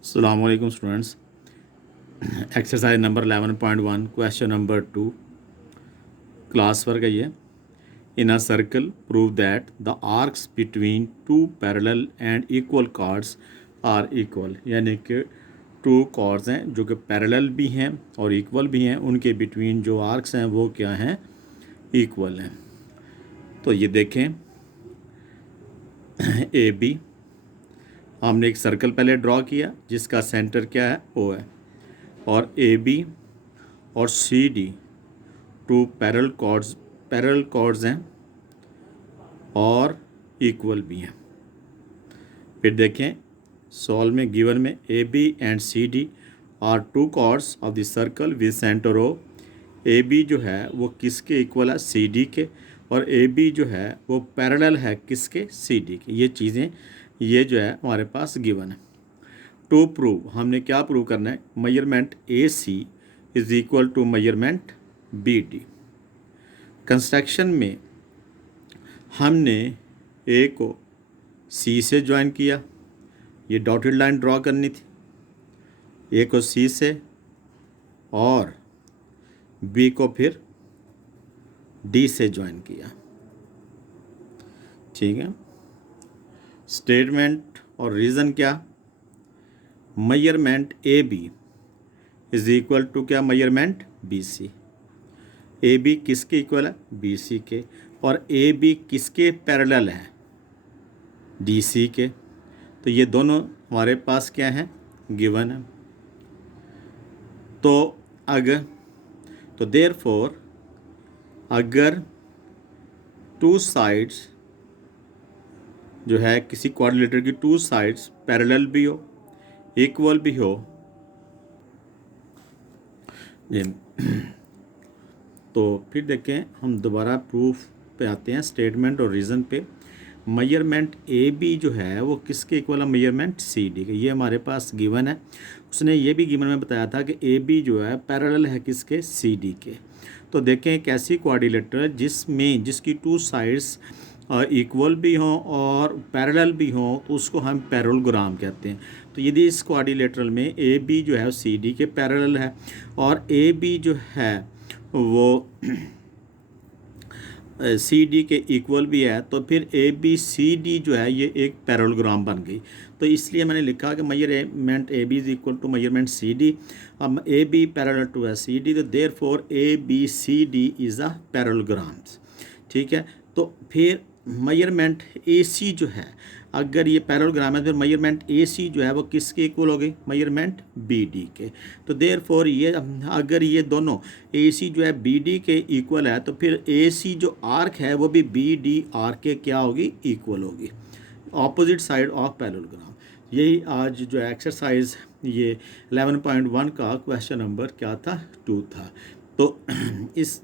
अस्सलाम वालेकुम students. Exercise number 11.1 question number 2 class work है ये। In a circle prove that the arcs between two parallel and equal chords are equal, यानी कि two chords हैं जो कि पैरेलल भी हैं और इक्वल भी हैं, उनके बिटवीन जो आर्क्स हैं वो क्या हैं, इक्वल हैं। तो ये देखें ए बी, हमने एक सर्कल पहले ड्रॉ किया जिसका सेंटर क्या है, ओ है, और ए बी और C D two parallel chords हैं और इक्वल भी हैं। फिर देखें सॉल्व में गिवन में A B and C D are two chords of the circle with centre O. A B जो है वो किसके इक्वल है, सी डी के, और ए बी जो है वो पैरेलल है किसके, सी डी के। ये चीज़ें ये जो है हमारे पास गिवन है। टू प्रूव, हमने क्या प्रूव करना है, measurement A C is equal to measurement B D. Construction में हमने ए को सी से ज्वाइन किया, ये डॉटेड लाइन ड्रॉ करनी थी, ए को सी से, और बी को फिर डी से ज्वाइन किया। ठीक है, स्टेटमेंट और रीज़न क्या, measurement A B is equal to क्या, measurement B C. A B किसके इक्वल है, बी सी के, और ए बी किसके पैरेलल है, डी सी के। तो ये दोनों हमारे पास क्या है, गिवन है। तो देयरफॉर अगर टू साइड्स जो है किसी क्वाड्रिलेटरल की टू साइड्स पैरेलल भी हो, इक्वल भी हो, जी तो फिर देखें हम दोबारा प्रूफ पे आते हैं, स्टेटमेंट और रीज़न पे। मेजरमेंट ए बी जो है वो किसके इक्वल है, मेजरमेंट सी डी के। ये हमारे पास गिवन है। उसने ये भी गिवन में बताया था कि ए बी जो है पैरेलल है किसके, सी डी के। तो देखें एक ऐसी क्वाड्रिलेटरल जिसकी टू साइड्स इक्वल भी हों और पैरेलल भी हों, तो उसको हम पैरेललोग्राम कहते हैं। तो यदि इस क्वाड्रिलेटरल में ए बी जो है सी डी के पैरेलल है और ए बी जो है वो सी डी के इक्वल भी है, तो फिर ए बी सी डी जो है ये एक पैरेललोग्राम बन गई। तो इसलिए मैंने लिखा कि measurement A B is equal to measurement C D. अब ए बी पैरेलल टू है सी डी, तो therefore A B C D is a parallelograms. ठीक है, तो फिर मेजरमेंट ए सी जो है, अगर ये पैरेललोग्राम है, फिर मेजरमेंट ए सी जो है वो किसके इक्वल हो गई, मेजरमेंट बी डी के। तो देयरफॉर ये अगर ये दोनों ए सी जो है बी डी के इक्वल है, तो फिर ए सी जो आर्क है वो भी बी डी आर्क के क्या होगी, इक्वल होगी, ऑपोजिट साइड ऑफ पैरेललोग्राम। यही आज जो एक्सरसाइज ये 11.1 का क्वेश्चन नंबर क्या था, 2 था। तो इस